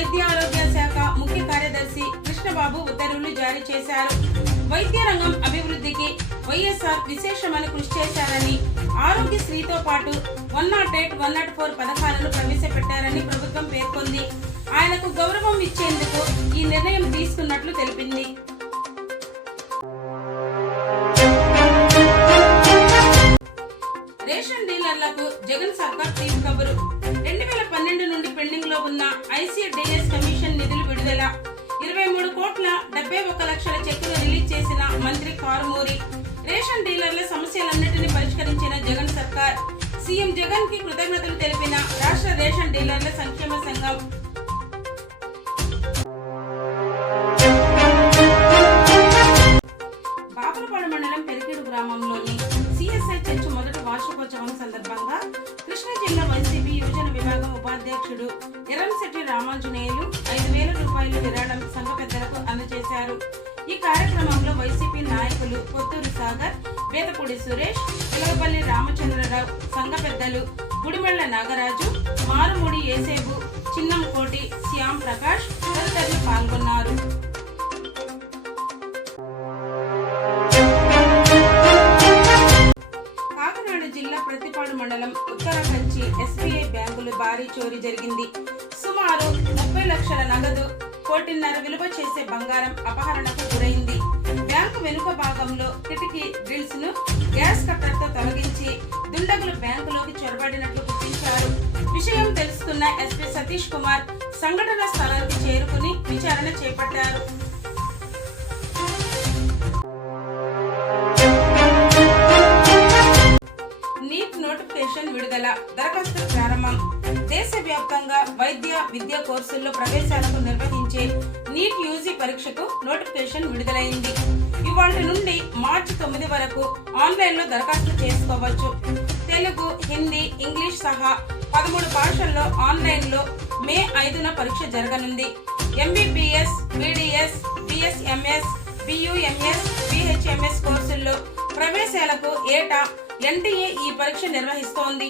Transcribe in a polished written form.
వైద్య ఆరోగ్య శాఖ ముఖ్య కార్యదర్శి కృష్ణబాబు ఉత్తర్వులు జారీ చేశారు. వైద్య రంగం అభివృద్ధికి వైఎస్ఆర్ విశేషమైన కృషి చేశారని, ఆరోగ్యశ్రీతో పాటు 108, 104 పథకాలను ప్రవేశపెట్టారని ప్రభుత్వం పేర్కొంది. ఆయనకు గౌరవం ఇచ్చేందుకు ఈ నిర్ణయం తీసుకున్నట్లు తెలిపింది. రేషన్ డీలర్లకు జగన్ సర్కార్ తీపి కబురు. 2012 నుండి పెండింగ్ లో ఉన్న ఐసిడిఎస్ కమిషన్ నిధులు విడుదల. 23,71,00,000 చెక్కులు రిలీజ్ చేసిన మంత్రి కారుమూరి. రేషన్ డీలర్ల సమస్యలన్నింటినీ పరిష్కరించిన జగన్ సర్కార్. సీఎం జగన్ కి కృతజ్ఞతలు తెలిపిన రాష్ట్ర రేషన్ డీలర్ల సంక్షేమ సంఘం. బాపులపాడు మండలం పెరికేడు గ్రామంలోని సిఎస్ఐ చర్చ్ మొదటి వార్షికోత్సవం సందర్భంగా కృష్ణా జిల్లా వైసీపీ యువజన విభాగం ఉపాధ్యక్షుడు ఎర్రంశెట్టి రామాంజనేయులు 5,000 రూపాయల విరాళం సంఘ పెద్దలకు అందజేశారు. ఈ కార్యక్రమంలో వైసీపీ నాయకులు కొత్తూరు సాగర్, బేతపూడి సురేష్, పిలవపల్లి రామచంద్రరావు, సంఘ పెద్దలు గుడిమెళ్ల నాగరాజు, మారుమూడి ఏసేబు, చిన్నంకోటి, శ్యామ్ ప్రకాష్ తదితరులు పాల్గొన్నారు. జిల్లా ప్రతిపాడు మండలం ఉత్తర కంచి ఎస్బీఐ బ్యాంకులు భారీ చోరీ జరిగింది. సుమారు 30 లక్షల నగదు, 1.5 విలువ చేసే బంగారం అపహరణకు గురైంది. బ్యాంకు వెనుక భాగంలో కిటికీ గ్రిల్స్ ను గ్యాస్ కట్టర్తో తొలగించి దుండగులు బ్యాంకులోకి చొరబడినట్లు గుర్తించారు. విషయం తెలుసుకున్న ఎస్పీ సతీష్ కుమార్ సంఘటన స్థలానికి చేరుకుని విచారణ చేపట్టారు. నీట్ నోటిఫికేషన్ విడుదల, దరఖాస్తు ప్రారంభం. దేశవ్యాప్తంగా వైద్య విద్యా కోర్సుల్లో ప్రవేశాలకు నిర్వహించే నీట్ యూజీ పరీక్షకు నోటిఫికేషన్ విడుదలైంది. ఇవాళ్టి నుండి మార్చి 9 వరకు ఆన్లైన్లో దరఖాస్తు చేసుకోవచ్చు. తెలుగు, హిందీ, ఇంగ్లీష్ సహా 13 భాషల్లో ఆన్లైన్లో మే 5న పరీక్ష జరగనుంది. ఎంబీబీఎస్, బీడీఎస్, బీఎస్ఎంఎస్, బీయూఎంఎస్, బీహెచ్ఎంఎస్ కోర్సుల్లో ప్రవేశాలకు ఏటా ఎన్టీఏ ఈ పరీక్ష నిర్వహిస్తోంది.